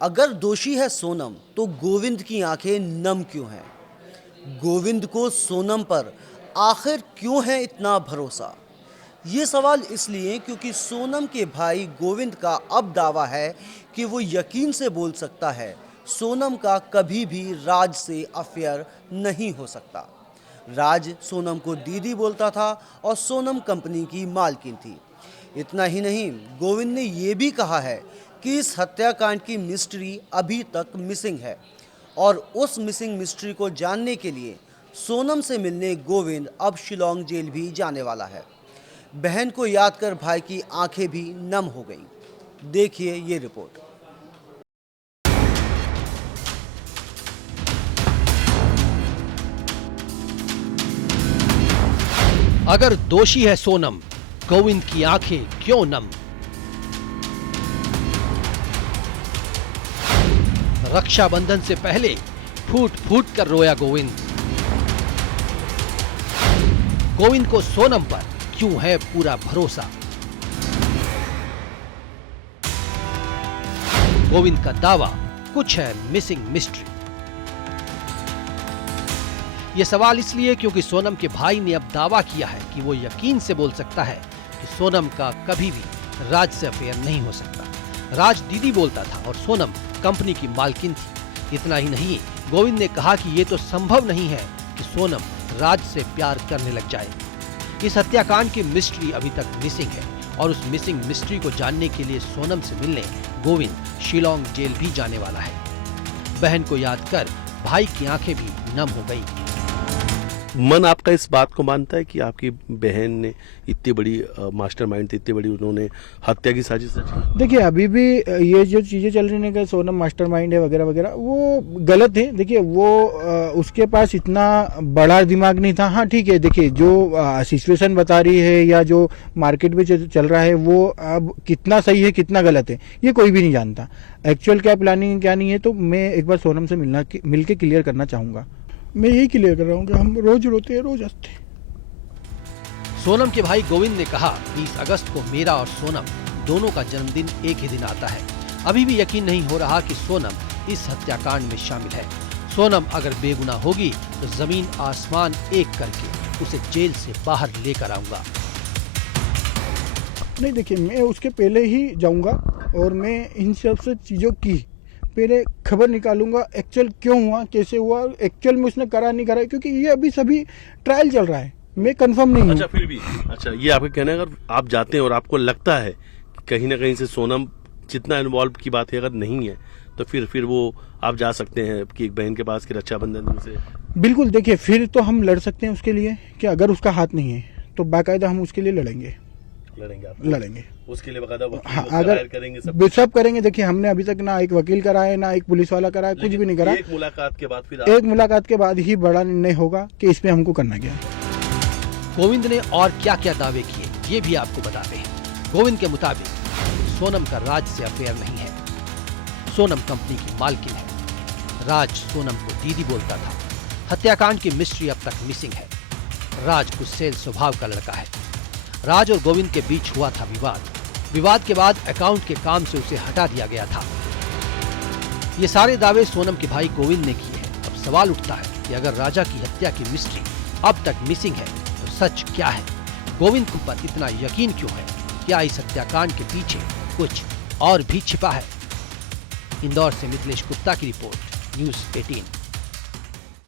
अगर दोषी है सोनम तो गोविंद की आंखें नम क्यों हैं? गोविंद को सोनम पर आखिर क्यों है इतना भरोसा? ये सवाल इसलिए क्योंकि सोनम के भाई गोविंद का अब दावा है कि वो यकीन से बोल सकता है सोनम का कभी भी राज से अफेयर नहीं हो सकता। राज सोनम को दीदी बोलता था और सोनम कंपनी की मालकिन थी। इतना ही नहीं, गोविंद ने ये भी कहा है कि इस हत्याकांड की मिस्ट्री अभी तक मिसिंग है और उस मिसिंग मिस्ट्री को जानने के लिए सोनम से मिलने गोविंद अब शिलोंग जेल भी जाने वाला है। बहन को याद कर भाई की आंखें भी नम हो गईं। देखिए ये रिपोर्ट। अगर दोषी है सोनम, गोविंद की आंखें क्यों नम? रक्षाबंधन से पहले फूट फूट कर रोया गोविंद। गोविंद को सोनम पर क्यों है पूरा भरोसा? गोविंद का दावा, कुछ है मिसिंग मिस्ट्री। यह सवाल इसलिए क्योंकि सोनम के भाई ने अब दावा किया है कि वो यकीन से बोल सकता है कि सोनम का कभी भी राज से अफेयर नहीं हो सकता। राज दीदी बोलता था और सोनम कंपनी की मालकिन थी। इतना ही नहीं, गोविंद ने कहा कि ये तो संभव नहीं है कि सोनम राज से प्यार करने लग जाए। इस हत्याकांड की मिस्ट्री अभी तक मिसिंग है और उस मिसिंग मिस्ट्री को जानने के लिए सोनम से मिलने गोविंद शिलोंग जेल भी जाने वाला है। बहन को याद कर भाई की आंखें भी नम हो गई। मन आपका इस बात को मानता है कि आपकी बहन ने इतनी बड़ी मास्टरमाइंड थी, इतनी बड़ी उन्होंने हत्या की साजिश रची? देखिए, अभी भी ये जो चीज़ें चल रही हैं कि सोनम मास्टरमाइंड है वगैरह वगैरह, वो गलत है। देखिए, वो उसके पास इतना बड़ा दिमाग नहीं था। हाँ ठीक है, देखिए जो सिचुएशन बता रही है या जो मार्केट में चल रहा है वो अब कितना सही है कितना गलत है ये कोई भी नहीं जानता। एक्चुअल क्या प्लानिंग क्या नहीं है, तो मैं एक बार सोनम से मिल के क्लियर करना चाहूँगा। मैं यही क्लियर कर रहा हूँ कि हम रोज रोते हैं, रोज हंसते हैं। सोनम के भाई गोविंद ने कहा 20 अगस्त को मेरा और सोनम दोनों का जन्मदिन एक ही दिन आता है। अभी भी यकीन नहीं हो रहा कि सोनम इस हत्याकांड में शामिल है। सोनम अगर बेगुनाह होगी तो जमीन आसमान एक करके उसे जेल से बाहर लेकर आऊंगा। नहीं देखिए, मैं उसके पहले ही जाऊंगा और मैं इन सब चीज़ों की पहले खबर निकालूंगा। एक्चुअल क्यों हुआ, कैसे हुआ, एक्चुअल में उसने करा नहीं करा, क्योंकि ये अभी सभी ट्रायल चल रहा है, मैं कंफर्म नहीं हूँ। अच्छा, फिर भी ये आपका कहना है, अगर आप जाते हैं और आपको लगता है कि कहीं ना कहीं से सोनम जितना इन्वॉल्व की बात है अगर नहीं है, तो फिर वो आप जा सकते हैं कि एक बहन के पास की रक्षाबंधन से? बिल्कुल, देखिए फिर तो हम लड़ सकते हैं उसके लिए कि अगर उसका हाथ नहीं है तो बाकायदा हम उसके लिए लड़ेंगे। उसके लिए बकायदा हाँ, अगर करेंगे, सब करेंगे। देखिए, हमने अभी तक ना एक वकील कराया ना एक पुलिस वाला कराया, कुछ भी नहीं करा। एक मुलाकात के बाद ही बड़ा निर्णय होगा कि इस पे हमको करना क्या है। गोविंद ने और क्या क्या दावे किए ये भी आपको बताते हैं। गोविंद के मुताबिक सोनम का राज से अफेयर नहीं है। सोनम कंपनी की मालकिन है। राज सोनम को दीदी बोलता था। हत्याकांड की मिस्ट्री अब तक मिसिंग है। राज गुस्सैल स्वभाव का लड़का है। राज और गोविंद के बीच हुआ था विवाद के बाद अकाउंट के काम से उसे हटा दिया गया था। ये सारे दावे सोनम के भाई गोविंद ने किए हैं। अब सवाल उठता है कि अगर राजा की हत्या की मिस्ट्री अब तक मिसिंग है तो सच क्या है? गोविंद पर इतना यकीन क्यों है? क्या इस हत्याकांड के पीछे कुछ और भी छिपा है? इंदौर से मिथिलेश गुप्ता की रिपोर्ट, न्यूज़ 18।